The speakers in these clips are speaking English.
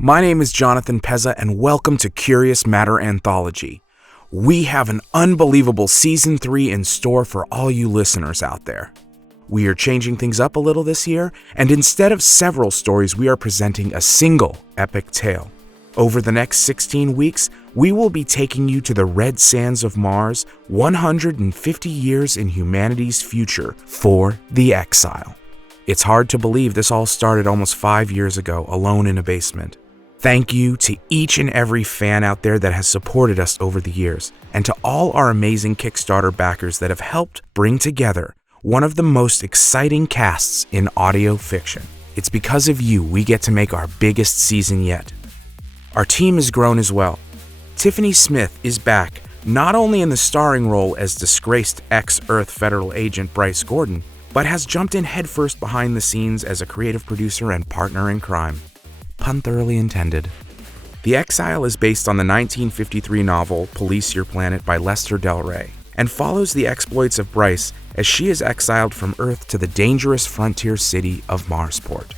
My name is Jonathan Pezza, and welcome to Curious Matter Anthology. We have an unbelievable Season 3 in store for all you listeners out there. We are changing things up a little this year, and instead of several stories, we are presenting a single epic tale. Over the next 16 weeks, we will be taking you to the red sands of Mars, 150 years in humanity's future for the Exile. It's hard to believe this all started almost 5 years ago, alone in a basement. Thank you to each and every fan out there that has supported us over the years, and to all our amazing Kickstarter backers that have helped bring together one of the most exciting casts in audio fiction. It's because of you we get to make our biggest season yet. Our team has grown as well. Tiffany Smith is back, not only in the starring role as disgraced ex-Earth federal agent Bryce Gordon, but has jumped in headfirst behind the scenes as a creative producer and partner in crime. Pun thoroughly intended. The Exile is based on the 1953 novel Police Your Planet by Lester Del Rey, and follows the exploits of Bryce as she is exiled from Earth to the dangerous frontier city of Marsport.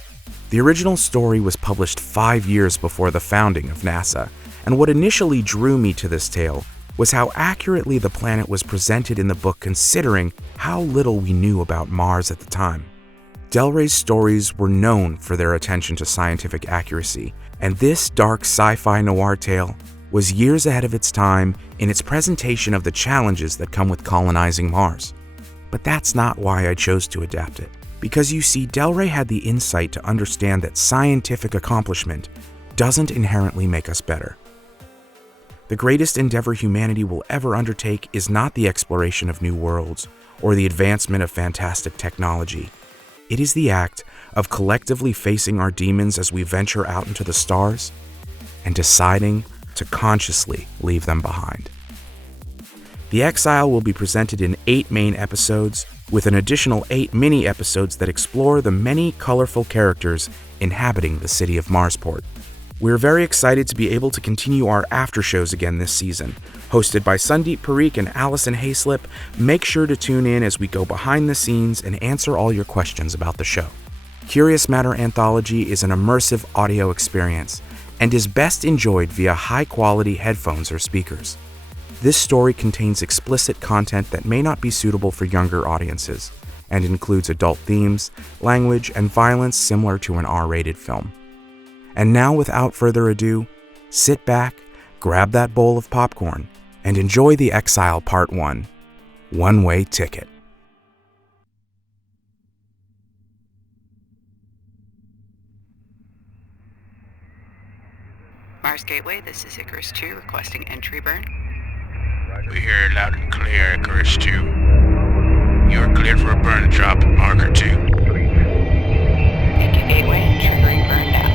The original story was published 5 years before the founding of NASA, and what initially drew me to this tale was how accurately the planet was presented in the book, considering how little we knew about Mars at the time. Del Rey's stories were known for their attention to scientific accuracy, and this dark sci-fi noir tale was years ahead of its time in its presentation of the challenges that come with colonizing Mars. But that's not why I chose to adapt it, because you see, Del Rey had the insight to understand that scientific accomplishment doesn't inherently make us better. The greatest endeavor humanity will ever undertake is not the exploration of new worlds or the advancement of fantastic technology. It is the act of collectively facing our demons as we venture out into the stars and deciding to consciously leave them behind. The Exile will be presented in 8 main episodes, with an additional 8 mini-episodes that explore the many colorful characters inhabiting the city of Marsport. We're very excited to be able to continue our after-shows again this season. Hosted by Sandeep, Parikh, and Allison Hayslip, make sure to tune in as we go behind the scenes and answer all your questions about the show. Curious Matter Anthology is an immersive audio experience and is best enjoyed via high-quality headphones or speakers. This story contains explicit content that may not be suitable for younger audiences, and includes adult themes, language, and violence similar to an R-rated film. And now, without further ado, sit back, grab that bowl of popcorn, and enjoy The Exile Part 1, One-Way Ticket. Mars Gateway, this is Icarus 2, requesting entry burn. We hear it loud and clear, Icarus 2. You are cleared for a burn drop at Marker 2. Thank you, Gateway, triggering burn down.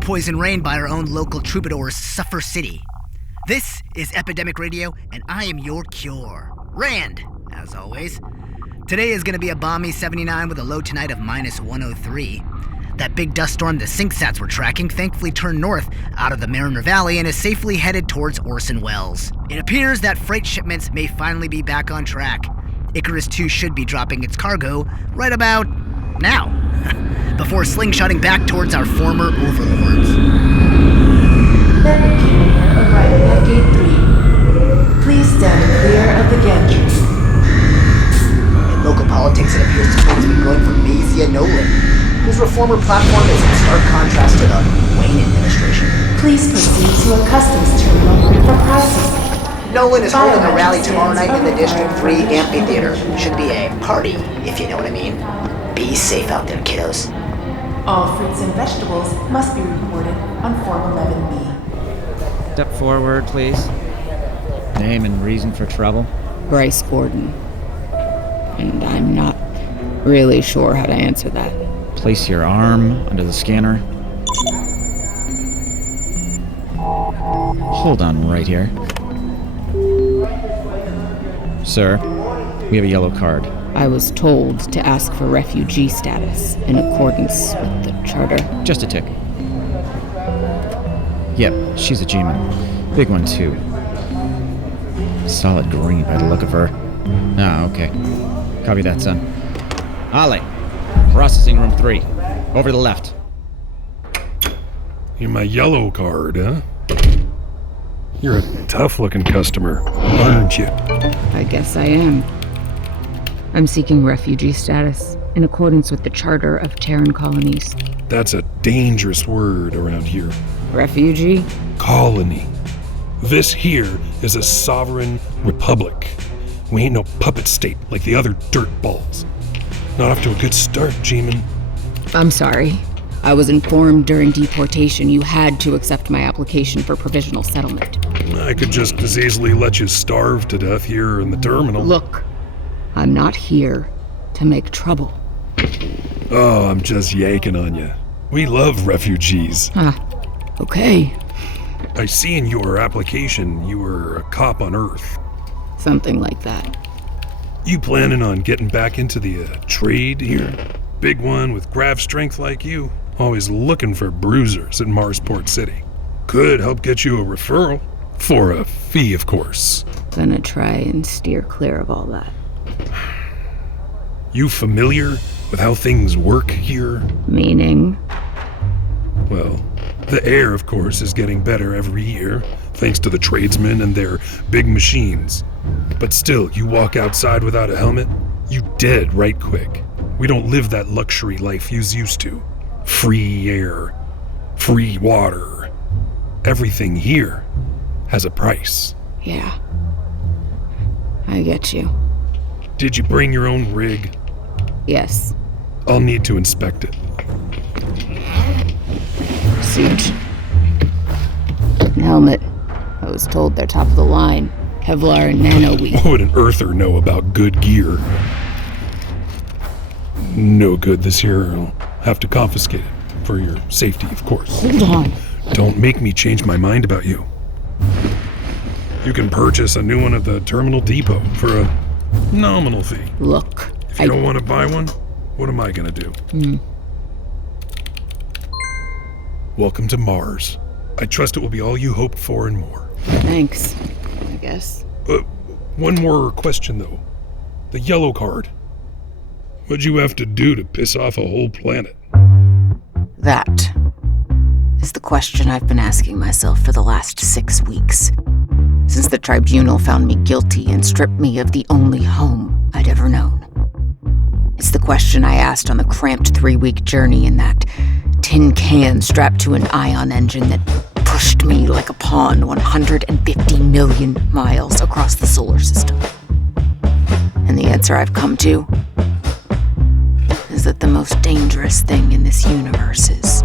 Poison Rain by our own local troubadours, Suffer City. This is Epidemic Radio, and I am your cure. Rand, as always. Today is going to be a balmy 79 with a low tonight of minus 103. That big dust storm the SyncSats were tracking thankfully turned north out of the Mariner Valley and is safely headed towards Orson Welles. It appears that freight shipments may finally be back on track. Icarus 2 should be dropping its cargo right about now, before slingshotting back towards our former overlords. Navigator arriving at Gate 3. Please stand clear of the gantry. In local politics, it appears support has been going for Maisie Nolan. former platform is in stark contrast to the Wayne administration. Please proceed to a customs terminal for processing. Nolan is holding a rally tomorrow night in the District 3 amphitheater. Should be a party, if you know what I mean. Be safe out there, kiddos. All fruits and vegetables must be reported on Form 11B. Step forward, please. Name and reason for trouble. Bryce Gordon. And I'm not really sure how to answer that. Place your arm under the scanner. Hold on right here. Sir, we have a yellow card. I was told to ask for refugee status in accordance with the charter. Just a tick. Yep, she's a G-man. Big one, too. Solid green by the look of her. Ah, okay. Copy that, son. Ale, processing room 3. Over to the left. You're my yellow card, huh? You're a tough-looking customer, aren't you? I guess I am. I'm seeking refugee status in accordance with the charter of Terran colonies. That's a dangerous word around here. Refugee? Colony. This here is a sovereign republic. We ain't no puppet state like the other dirtballs. Not off to a good start, G-man. I'm sorry. I was informed during deportation you had to accept my application for provisional settlement. I could just as easily let you starve to death here in the terminal. Look, I'm not here to make trouble. Oh, I'm just yanking on you. We love refugees. Okay. I see in your application you were a cop on Earth. Something like that. You planning on getting back into the trade here? Big one with grav strength like you. Always looking for bruisers in Marsport City. Could help get you a referral. For a fee, of course. Gonna try and steer clear of all that. You familiar with how things work here? Meaning? Well, the air, of course, is getting better every year, thanks to the tradesmen and their big machines. But still, you walk outside without a helmet, you dead right quick. We don't live that luxury life you's used to. Free air, free water. Everything here has a price. Yeah. I get you. Did you bring your own rig? Yes. I'll need to inspect it. Suit. Helmet. I was told they're top of the line. Kevlar and nano weave. What would an earther know about good gear? No good this year. I'll have to confiscate it. For your safety, of course. Hold on. Don't make me change my mind about you. You can purchase a new one at the terminal depot for a nominal fee. Look, If you don't want to buy one, what am I gonna do? Welcome to Mars. I trust it will be all you hoped for and more. Thanks, I guess. One more question, though. The yellow card. What'd you have to do to piss off a whole planet? That is the question I've been asking myself for the last 6 weeks. Since the tribunal found me guilty and stripped me of the only home I'd ever known. It's the question I asked on the cramped 3-week journey in that tin can strapped to an ion engine that pushed me like a pawn 150 million miles across the solar system. And the answer I've come to is that the most dangerous thing in this universe is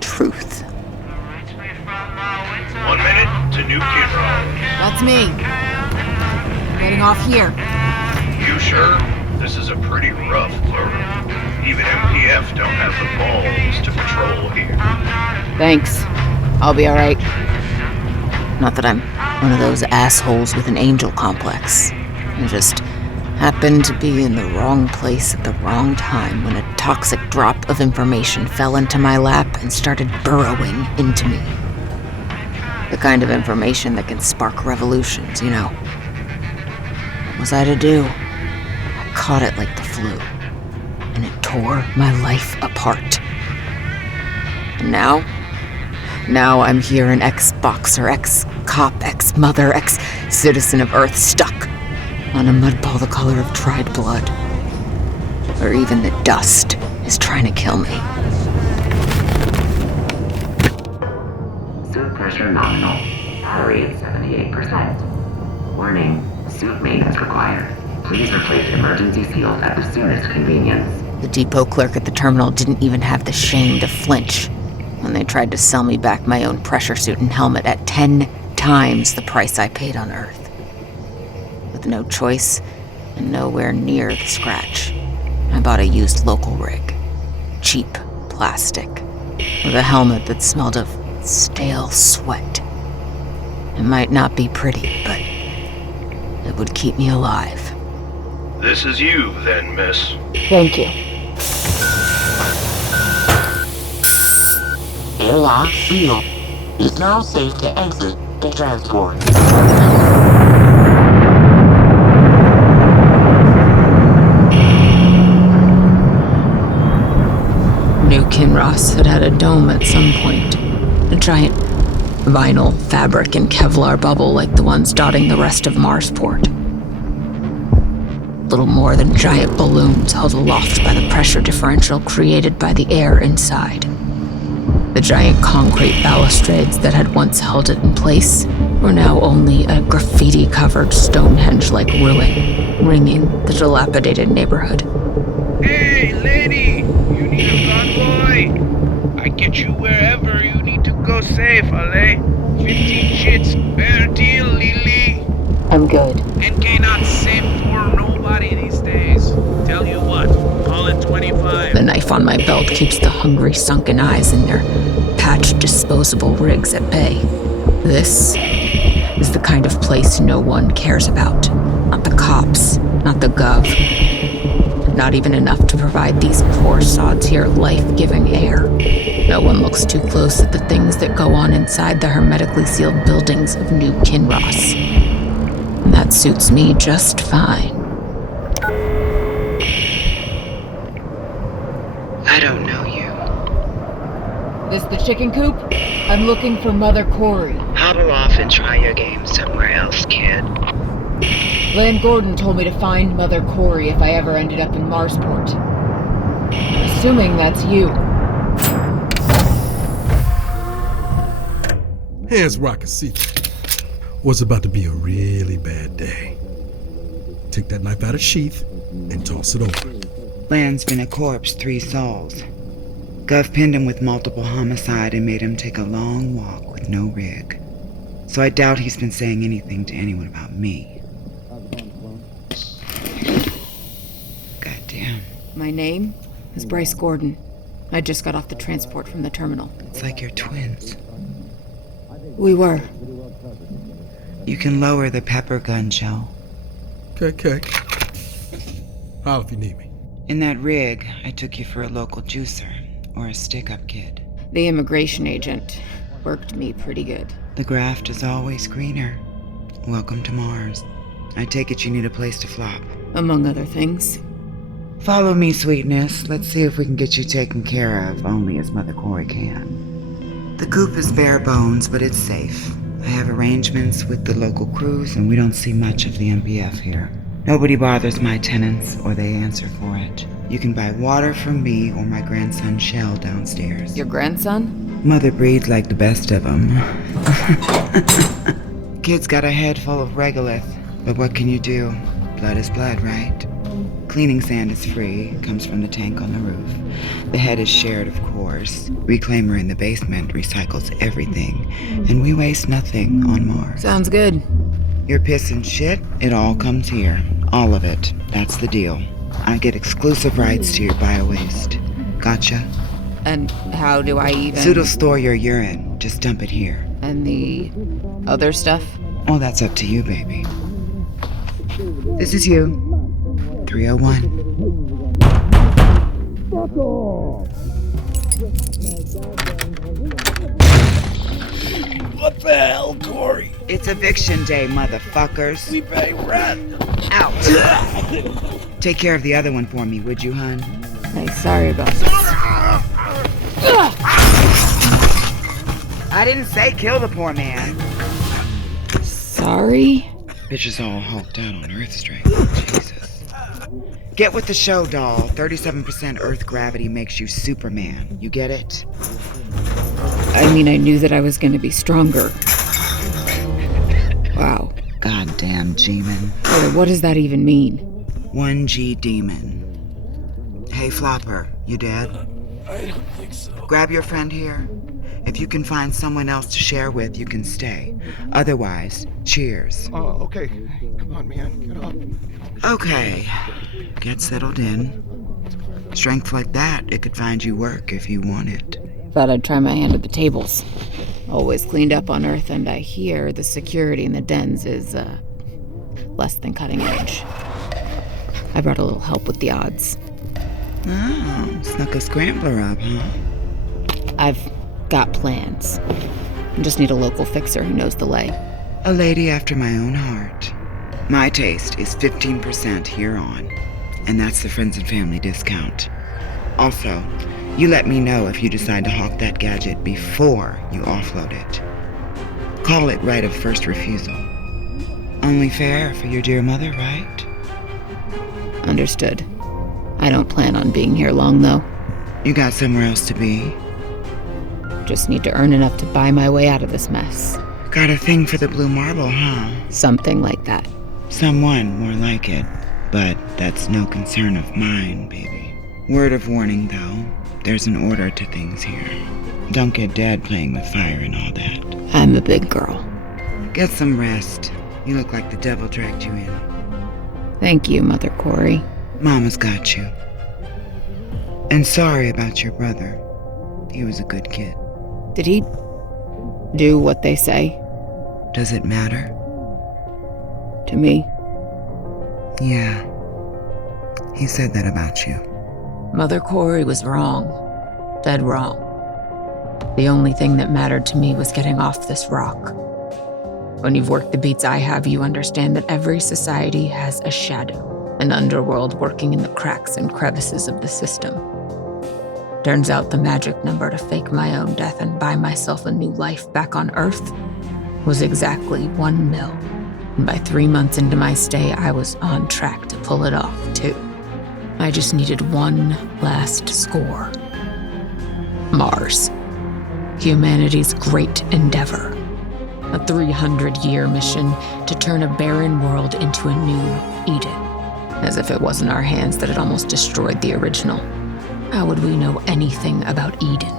truth. 1 minute to new funeral. That's me. Getting off here. You sure? This is a pretty rough blur. Even MPF don't have the balls to patrol here. Thanks. I'll be alright. Not that I'm one of those assholes with an angel complex. I just happened to be in the wrong place at the wrong time when a toxic drop of information fell into my lap and started burrowing into me. The kind of information that can spark revolutions, you know. What was I to do? I caught it like the flu, and it tore my life apart. And now I'm here, an ex-boxer, ex-cop, ex-mother, ex-citizen of Earth, stuck on a mudball the color of dried blood. Or even the dust is trying to kill me. Suit pressure nominal. Power rate 78%. Warning, suit maintenance required. Please replace emergency seals at the soonest convenience. The depot clerk at the terminal didn't even have the shame to flinch when they tried to sell me back my own pressure suit and helmet at 10 times the price I paid on Earth. With no choice and nowhere near the scratch, I bought a used local rig. Cheap plastic, with a helmet that smelled of stale sweat. It might not be pretty, but it would keep me alive. This is you, then, miss. Thank you. Airlock sealed. It's now safe to exit the transport. New Kinross had a dome at some point. A giant vinyl, fabric, and Kevlar bubble like the ones dotting the rest of Marsport. Little more than giant balloons held aloft by the pressure differential created by the air inside. The giant concrete balustrades that had once held it in place were now only a graffiti-covered Stonehenge-like ruin, ringing the dilapidated neighborhood. Hey, lady! You need a convoy? I get you wherever you need to go safe, Ale. 15 shits. Better deal, Lily. I'm good. NK not safe for nobody these days. Tell you what, call it 25. The knife on my belt keeps the hungry, sunken eyes in their patched, disposable rigs at bay. This is the kind of place no one cares about. Not the cops, not the gov. Not even enough to provide these poor sods here life-giving air. No one looks too close at the things that go on inside the hermetically sealed buildings of New Kinross. And that suits me just fine. I don't know you. This the chicken coop? I'm looking for Mother Corey. Hobble off and try your game somewhere else, kid. Lan Gordon told me to find Mother Corey if I ever ended up in Marsport. Assuming that's you. Here's where I can see. Was about to be a really bad day. Take that knife out of sheath and toss it over. Lan's been a corpse 3 sols. Gov pinned him with multiple homicide and made him take a long walk with no rig. So I doubt he's been saying anything to anyone about me. Goddamn. My name is Bryce Gordon. I just got off the transport from the terminal. It's like you're twins. We were. You can lower the pepper gun shell. Okay. Holler if you need me. In that rig, I took you for a local juicer, or a stick-up kid. The immigration agent worked me pretty good. The graft is always greener. Welcome to Mars. I take it you need a place to flop. Among other things. Follow me, sweetness. Let's see if we can get you taken care of, only as Mother Corey can. The coop is bare bones, but it's safe. I have arrangements with the local crews, and we don't see much of the MPF here. Nobody bothers my tenants, or they answer for it. You can buy water from me or my grandson Shell downstairs. Your grandson? Mother breeds like the best of them. Kid's got a head full of regolith, but what can you do? Blood is blood, right? Cleaning sand is free, comes from the tank on the roof. The head is shared, of course. Reclaimer in the basement recycles everything, and we waste nothing on Mars. Sounds good. Your piss and shit, it all comes here. All of it. That's the deal. I get exclusive rights to your bio-waste. Gotcha? And how do I even... Soot'll store your urine. Just dump it here. And the other stuff? Oh, that's up to you, baby. This is you. 301. Fuck off! What the hell, Corey? It's eviction day, motherfuckers. We pay rent. Out. Take care of the other one for me, would you, hun? Hey, sorry about this. I didn't say kill the poor man. Sorry? Bitch is all hulked out on Earth strength. Jesus. Get with the show, doll. 37% Earth gravity makes you Superman. You get it? I mean, I knew that I was gonna be stronger. Wow. Goddamn G-man. What does that even mean? 1G demon. Hey, Flopper, you dead? I don't think so. Grab your friend here. If you can find someone else to share with, you can stay. Otherwise, cheers. Oh, okay. Come on, man. Get up. Okay. Get settled in. Strength like that, it could find you work if you want it. Thought I'd try my hand at the tables. Always cleaned up on Earth, and I hear the security in the dens is, less than cutting edge. I brought a little help with the odds. Oh, snuck a scrambler up, huh? I've got plans. I just need a local fixer who knows the lay. A lady after my own heart. My taste is 15% here on, and that's the friends and family discount. Also, you let me know if you decide to hawk that gadget before you offload it. Call it right of first refusal. Only fair for your dear mother, right? Understood. I don't plan on being here long, though. You got somewhere else to be? Just need to earn enough to buy my way out of this mess. Got a thing for the blue marble, huh? Something like that. Someone more like it, but that's no concern of mine, baby. Word of warning, though. There's an order to things here. Don't get Dad playing with fire and all that. I'm a big girl. Get some rest. You look like the devil dragged you in. Thank you, Mother Corey. Mama's got you. And sorry about your brother. He was a good kid. Did he do what they say? Does it matter? To me? Yeah. He said that about you. Mother Corey was wrong. Dead wrong. The only thing that mattered to me was getting off this rock. When you've worked the beats I have, you understand that every society has a shadow, an underworld working in the cracks and crevices of the system. Turns out the magic number to fake my own death and buy myself a new life back on Earth was exactly 1 mil. And by 3 months into my stay, I was on track to pull it off, too. I just needed one last score. Mars. Humanity's great endeavor. A 300-year mission to turn a barren world into a new Eden. As if it wasn't our hands that had almost destroyed the original. How would we know anything about Eden?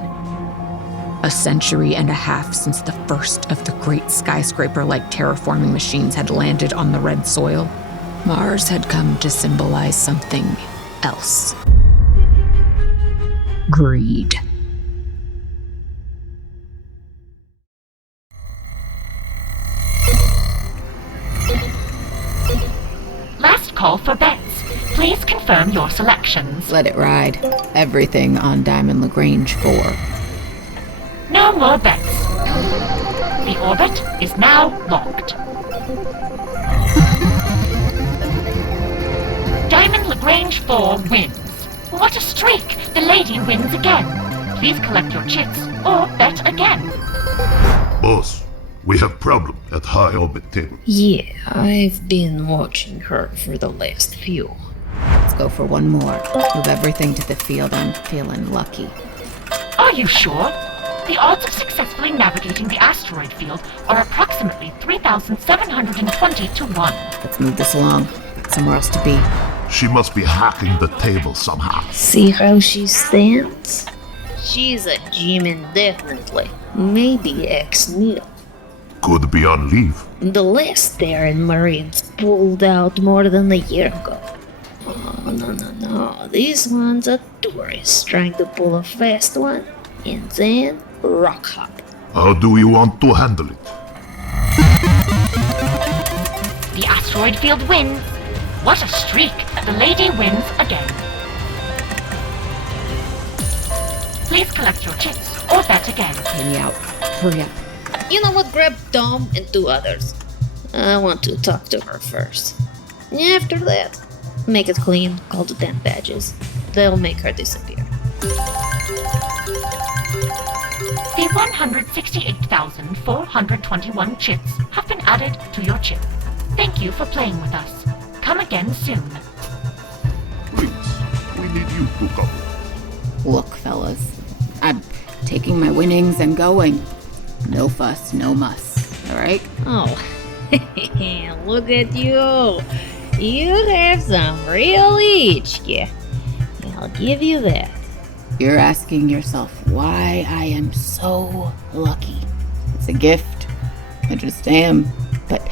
A century and a half since the first of the great skyscraper-like terraforming machines had landed on the red soil, Mars had come to symbolize something else. Greed. Last call for bets. Please confirm your selections. Let it ride. Everything on Diamond Lagrange 4. No more bets. The orbit is now locked. Diamond Lagrange 4 wins. What a streak! The lady wins again. Please collect your chits or bet again. Boss, we have problem at high orbit table. Yeah, I've been watching her for the last few. Let's go for one more. Move everything to the field. I'm feeling lucky. Are you sure? The odds of successfully navigating the asteroid field are approximately 3,720 to 1. Let's move this along. Somewhere else to be. She must be hacking the table somehow. See how she stands? She's a G-man, definitely. Maybe ex-Neil. Could be on leave. The last Terran Marines pulled out more than a year ago. Oh, no. This one's a tourist trying to pull a fast one, and then rock hop. How do you want to handle it? The asteroid field wins. What a streak! The lady wins again. Please collect your chits or bet again. Get me out. Hurry up. You know what? Grab Tom and 2 others. I want to talk to her first. After that, make it clean, call the damn badges. They'll make her disappear. The 168,421 chits have been added to your chip. Thank you for playing with us. Come again soon. need you to come. Look, fellas, I'm taking my winnings and going. No fuss, no muss, all right? Oh, look at you. You have some real HQ. I'll give you that. You're asking yourself why I am so lucky. It's a gift. I just am. But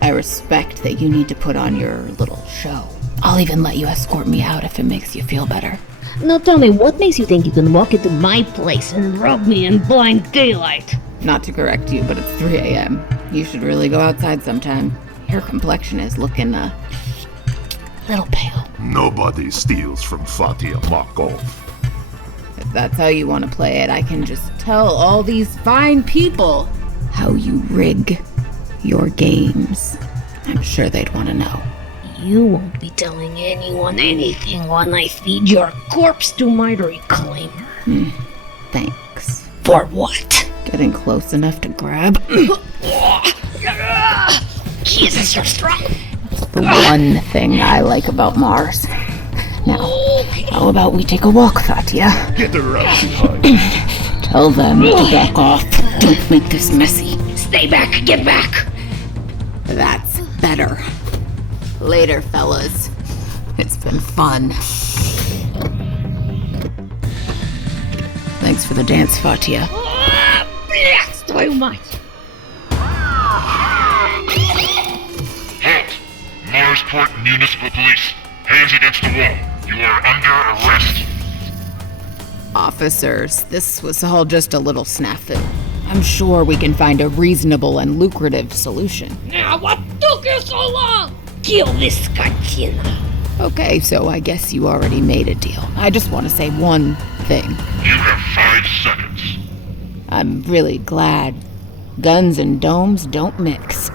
I respect that you need to put on your little show. I'll even let you escort me out if it makes you feel better. Now tell me, what makes you think you can walk into my place and rob me in blind daylight? Not to correct you, but it's 3 a.m. You should really go outside sometime. Your complexion is looking, little pale. Nobody steals from Fatia, Markov. If that's how you want to play it, I can just tell all these fine people how you rig your games. I'm sure they'd want to know. You won't be telling anyone anything when I feed your corpse to my reclaimer. Thanks. For what? Getting close enough to grab. Jesus, you're strong. The one thing I like about Mars. Now, how about we take a walk, Fatia? Get around behind. Tell them to back off. Don't make this messy. Stay back, get back. That's better. Later, fellas. It's been fun. Thanks for the dance, Fatia. That's too much. Halt! Marsport Municipal Police. Hands against the wall. You are under arrest. Officers, this was all just a little snafu. I'm sure we can find a reasonable and lucrative solution. Now, what took you so long? Kill this Katina. Okay, so I guess you already made a deal. I just want to say one thing. You have 5 seconds. I'm really glad guns and domes don't mix.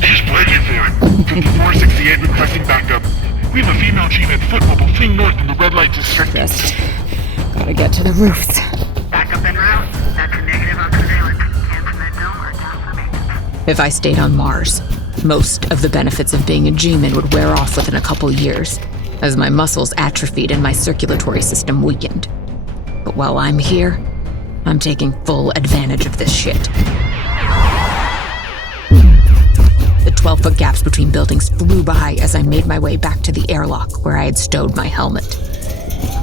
She's begging for it. 5468 requesting backup. We have a female team at foot mobile fleeing north in the red light district. Just gotta get to the roofs. Backup en route. That's a negative on surveillance. Cancel that dome or down for maintenance. If I stayed on Mars, most of the benefits of being a G-man would wear off within a couple years, as my muscles atrophied and my circulatory system weakened. But while I'm here, I'm taking full advantage of this shit. The 12-foot gaps between buildings flew by as I made my way back to the airlock where I had stowed my helmet.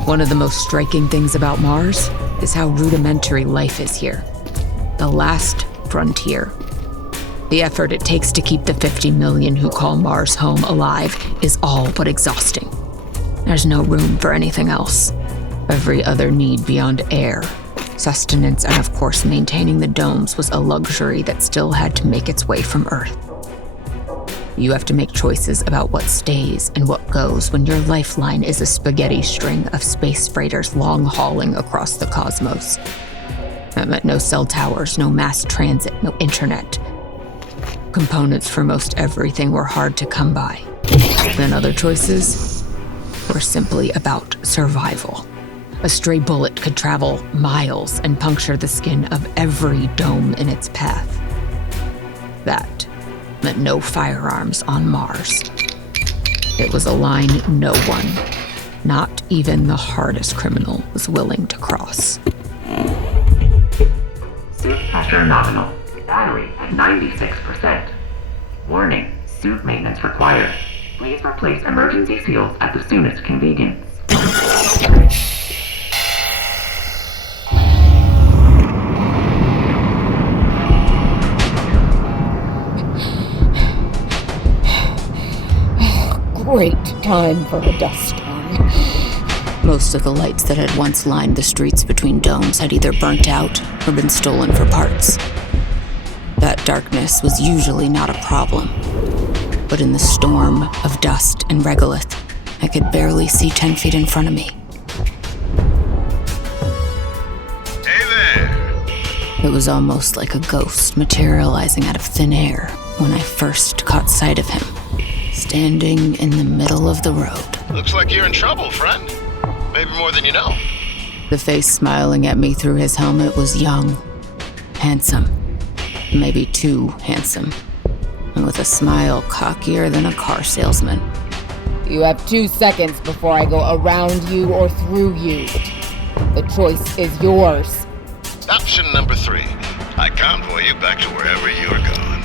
One of the most striking things about Mars is how rudimentary life is here. The last frontier. The effort it takes to keep the 50 million who call Mars home alive is all but exhausting. There's no room for anything else. Every other need beyond air, sustenance, and of course maintaining the domes was a luxury that still had to make its way from Earth. You have to make choices about what stays and what goes when your lifeline is a spaghetti string of space freighters long-hauling across the cosmos. That meant no cell towers, no mass transit, no internet. Components for most everything were hard to come by. Then other choices were simply about survival. A stray bullet could travel miles and puncture the skin of every dome in its path. That meant no firearms on Mars. It was a line no one, not even the hardest criminal, was willing to cross. Suit pressure nominal. Battery at 96%. Warning, suit maintenance required. Please replace emergency seals at the soonest convenience. Great time for a dust storm. Most of the lights that had once lined the streets between domes had either burnt out or been stolen for parts. That darkness was usually not a problem. But in the storm of dust and regolith, I could barely see 10 feet in front of me. Hey there! It was almost like a ghost materializing out of thin air when I first caught sight of him, standing in the middle of the road. Looks like you're in trouble, friend. Maybe more than you know. The face smiling at me through his helmet was young, handsome, maybe too handsome, and with a smile cockier than a car salesman. You have 2 seconds before I go around you or through you. The choice is yours. Option number 3. I convoy you back to wherever you're gone.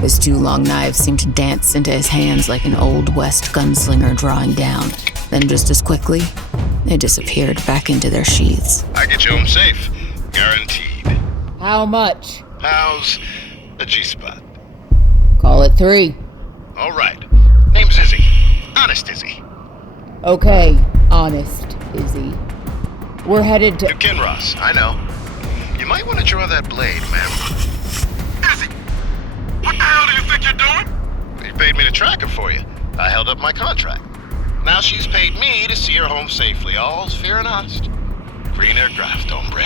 His 2 long knives seemed to dance into his hands like an Old West gunslinger drawing down. Then just as quickly, they disappeared back into their sheaths. I get you home safe. Guaranteed. How much? How's a G-spot? Call it 3. All right. Name's Izzy. Honest Izzy. Okay, honest, Izzy. We're headed to... You Kinross, I know. You might want to draw that blade, man. Izzy! What the hell do you think you're doing? You paid me to track her for you. I held up my contract. Now she's paid me to see her home safely. All's fair and honest. Green aircraft, hombre.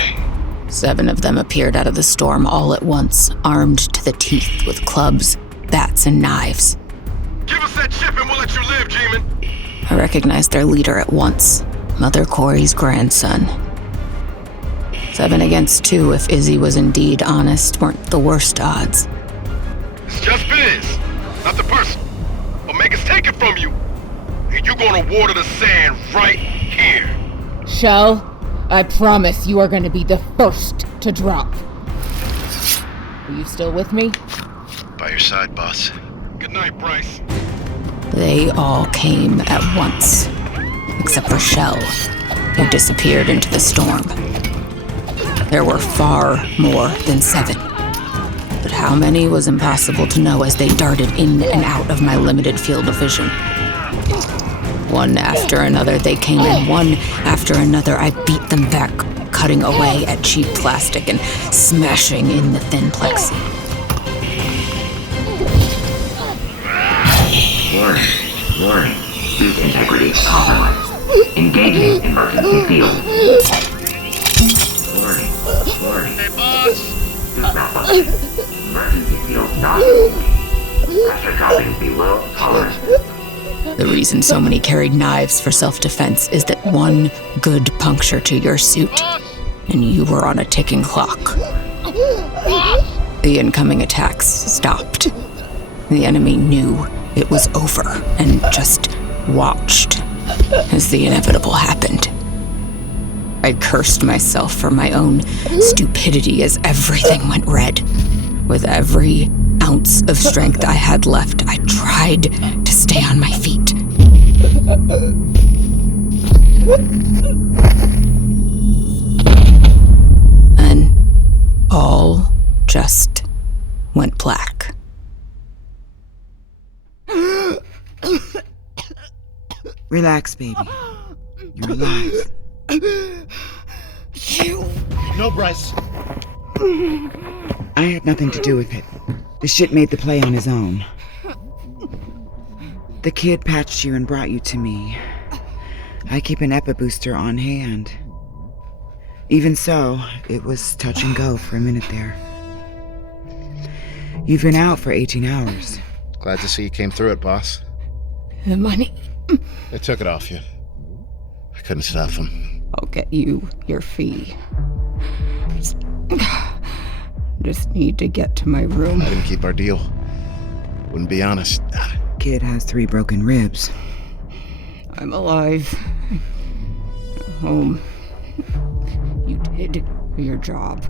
7 of them appeared out of the storm all at once, armed to the teeth with clubs, bats, and knives. Give us that chip and we'll let you live, G-man. I recognized their leader at once, Mother Corey's grandson. 7 against 2, if Izzy was indeed honest, weren't the worst odds. It's just biz, not the person. Omega's take it from you. And you're gonna water the sand right here. Shell, I promise you are going to be the first to drop. Are you still with me? By your side, boss. Good night, Bryce. They all came at once, except for Shell, who disappeared into the storm. There were far more than 7. But how many was impossible to know as they darted in and out of my limited field of vision. One after another they came in, one after another I beat them back, cutting away at cheap plastic and smashing in the thin plexi. Warning. Suit integrity compromised. Engaging emergency field. Warning. Hey, boss! Suit malfunction. Emergency field not open. Pressure dropping below tolerance. The reason so many carried knives for self-defense is that one good puncture to your suit, and you were on a ticking clock. The incoming attacks stopped. The enemy knew it was over and just watched as the inevitable happened. I cursed myself for my own stupidity as everything went red. With every ounce of strength I had left, I tried to stay on my feet. And all just went black. Relax, baby. You're alive. No, Bryce. I had nothing to do with it. The shit made the play on his own. The kid patched you and brought you to me. I keep an epi booster on hand. Even so, it was touch and go for a minute there. You've been out for 18 hours. Glad to see you came through it, boss. The money. They took it off you. I couldn't stop them. I'll get you your fee. Just need to get to my room. I didn't keep our deal. Wouldn't be honest. Kid has 3 broken ribs. I'm alive. Home. You did your job.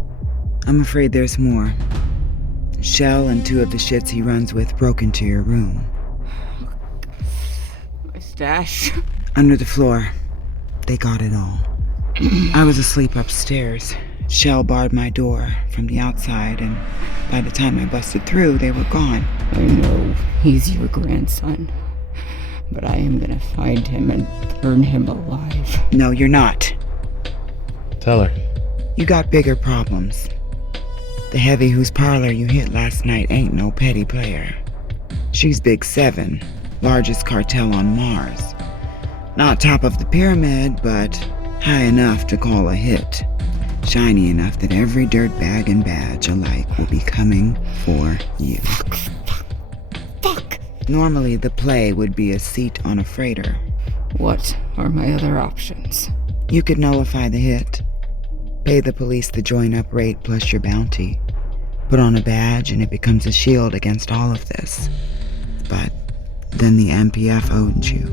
I'm afraid there's more. Shell and 2 of the shits he runs with broke into your room. My stash. Under the floor. They got it all. I was asleep upstairs. Shell barred my door from the outside, and by the time I busted through, they were gone. I know he's your grandson, but I am gonna find him and burn him alive. No, you're not. Tell her. You got bigger problems. The heavy whose parlor you hit last night ain't no petty player. She's Big 7, largest cartel on Mars. Not top of the pyramid, but high enough to call a hit. Shiny enough that every dirtbag and badge alike will be coming for you. Fuck! Normally, the play would be a seat on a freighter. What are my other options? You could nullify the hit. Pay the police the join-up rate plus your bounty. Put on a badge and it becomes a shield against all of this. But than the MPF owed you.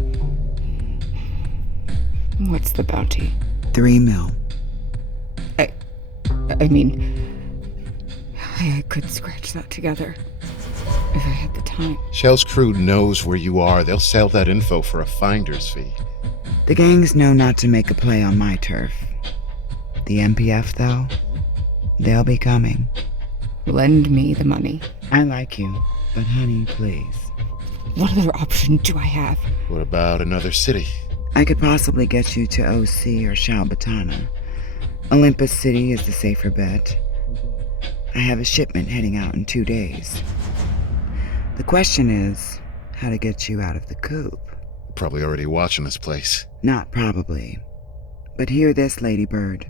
What's the bounty? $3 million. I mean, I could scratch that together if I had the time. Shell's crew knows where you are. They'll sell that info for a finder's fee. The gangs know not to make a play on my turf. The MPF, though, they'll be coming. Lend me the money. I like you, but honey, please. What other option do I have? What about another city? I could possibly get you to OC or Shalbatana. Olympus City is the safer bet. I have a shipment heading out in 2 days. The question is, how to get you out of the coop. Probably already watching this place. Not probably. But hear this, Lady Byrd.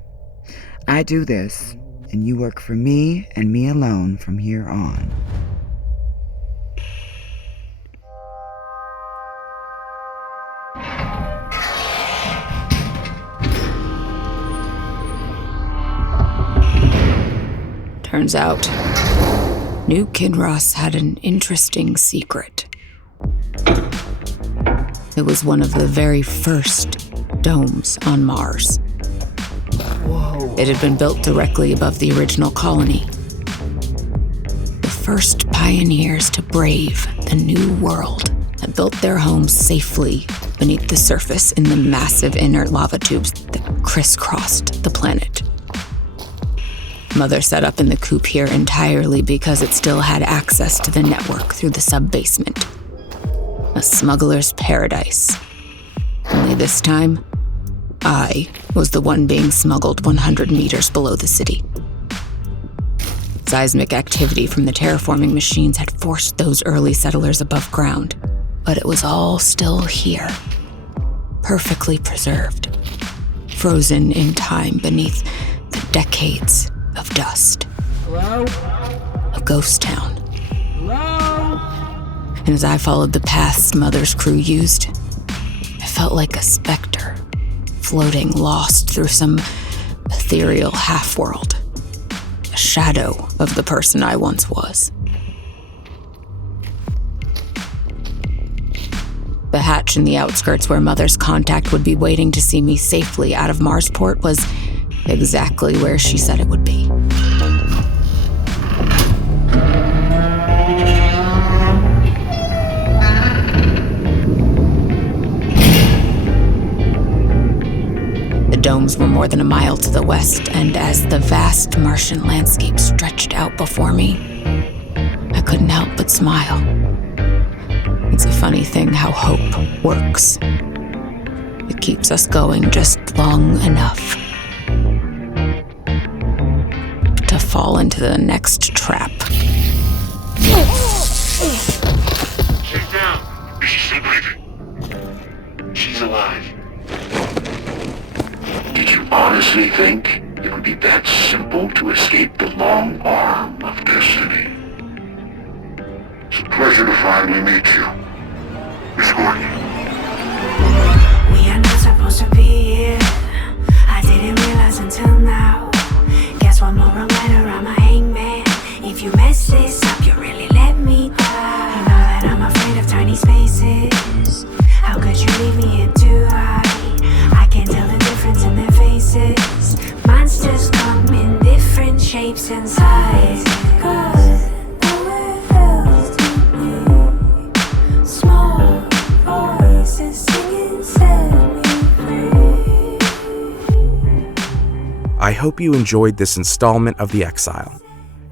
I do this, and you work for me and me alone from here on. Turns out, New Kinross had an interesting secret. It was one of the very first domes on Mars. Whoa. It had been built directly above the original colony. The first pioneers to brave the new world had built their homes safely beneath the surface in the massive inert lava tubes that crisscrossed the planet. Mother set up in the coop here entirely because it still had access to the network through the sub-basement. A smuggler's paradise. Only this time, I was the one being smuggled 100 meters below the city. Seismic activity from the terraforming machines had forced those early settlers above ground, but it was all still here, perfectly preserved, frozen in time beneath the decades of dust. Hello? A ghost town. Hello? And as I followed the paths Mother's crew used, I felt like a specter, floating lost through some ethereal half-world, a shadow of the person I once was. The hatch in the outskirts where Mother's contact would be waiting to see me safely out of Marsport was exactly where she said it would be. The domes were more than a mile to the west, and as the vast Martian landscape stretched out before me, I couldn't help but smile. It's a funny thing how hope works. It keeps us going just long enough to fall into the next trap. She's down. Is she still breathing? She's alive. Did you honestly think it would be that simple to escape the long arm of destiny? It's a pleasure to finally meet you, Miss Gordon. We are not supposed to be here. I didn't realize until now. Guess one more reminder, I'm a hangman. If you mess this up, you really let me down. You know that I'm afraid of tiny spaces. How could you leave me here to hide? I can't tell the difference in their faces. Monsters come in different shapes and sizes. Good, though it feels to me. Small voices singing set me free. I hope you enjoyed this installment of The Exile.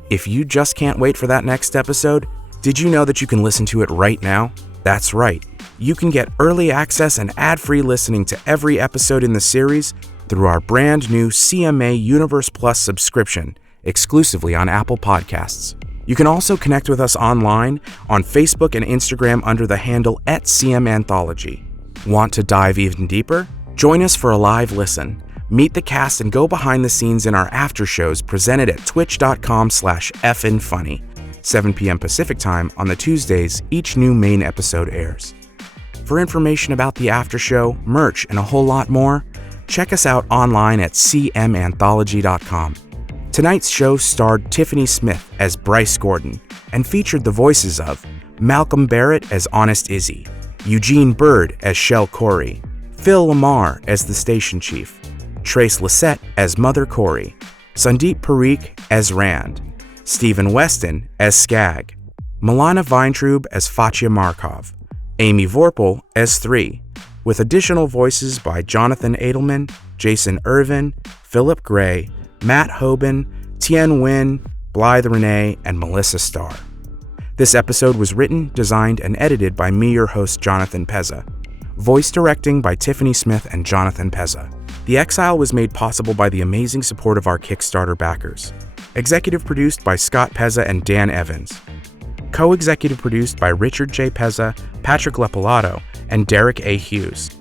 If you just can't wait for that next episode, did you know that you can listen to it right now? That's right. You can get early access and ad-free listening to every episode in the series through our brand new CMA Universe Plus subscription, exclusively on Apple Podcasts. You can also connect with us online on Facebook and Instagram under the handle @CMAnthology. Want to dive even deeper? Join us for a live listen. Meet the cast and go behind the scenes in our after shows presented at twitch.com/fnfunny. 7 p.m. Pacific time on the Tuesdays each new main episode airs. For information about the after show, merch, and a whole lot more, check us out online at cmanthology.com. Tonight's show starred Tiffany Smith as Bryce Gordon and featured the voices of Malcolm Barrett as Honest Izzy, Eugene Byrd as Shell Corey, Phil LaMarr as the station chief, Trace Lysette as Mother Corey, Sandeep Parikh as Rand, Stephen Weston as Skagg, Milana Vayntrub as Fatia Markov, Amy Vorpahl as 3, with additional voices by Jonathan Edelman, Jason Ervin, Philip Gray, Matt Hobin, Thien Nguyen, Blythe Renay, and Melissa Starr. This episode was written, designed, and edited by me, your host, Jonathan Pezza. Voice directing by Tiffany Smith and Jonathan Pezza. The Exile was made possible by the amazing support of our Kickstarter backers. Executive produced by Scott Pezza and Dan Evans. Co-executive produced by Richard J. Pezza, Patrick Lepalato, and Derek A. Hughes.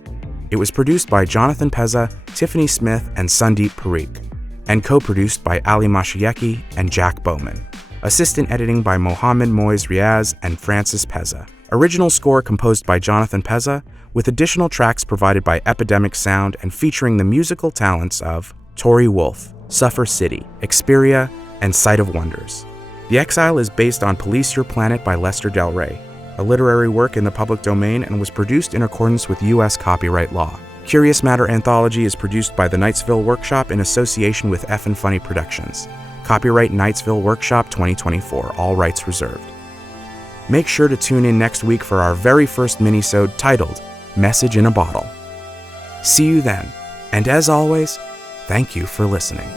It was produced by Jonathan Pezza, Tiffany Smith, and Sandeep Parikh, and co-produced by Ali Mashieki and Jack Bowman. Assistant editing by Mohammed Moiz Riaz and Francis Pezza. Original score composed by Jonathan Pezza, with additional tracks provided by Epidemic Sound and featuring the musical talents of Tori Wolf, Suffer City, Xperia, and Sight of Wonders. The Exile is based on Police Your Planet by Lester Del Rey, a literary work in the public domain, and was produced in accordance with U.S. copyright law. Curious Matter Anthology is produced by the Knightsville Workshop in association with F & Funny Productions. Copyright Knightsville Workshop 2024, all rights reserved. Make sure to tune in next week for our very first minisode titled Message in a Bottle. See you then, and as always, thank you for listening.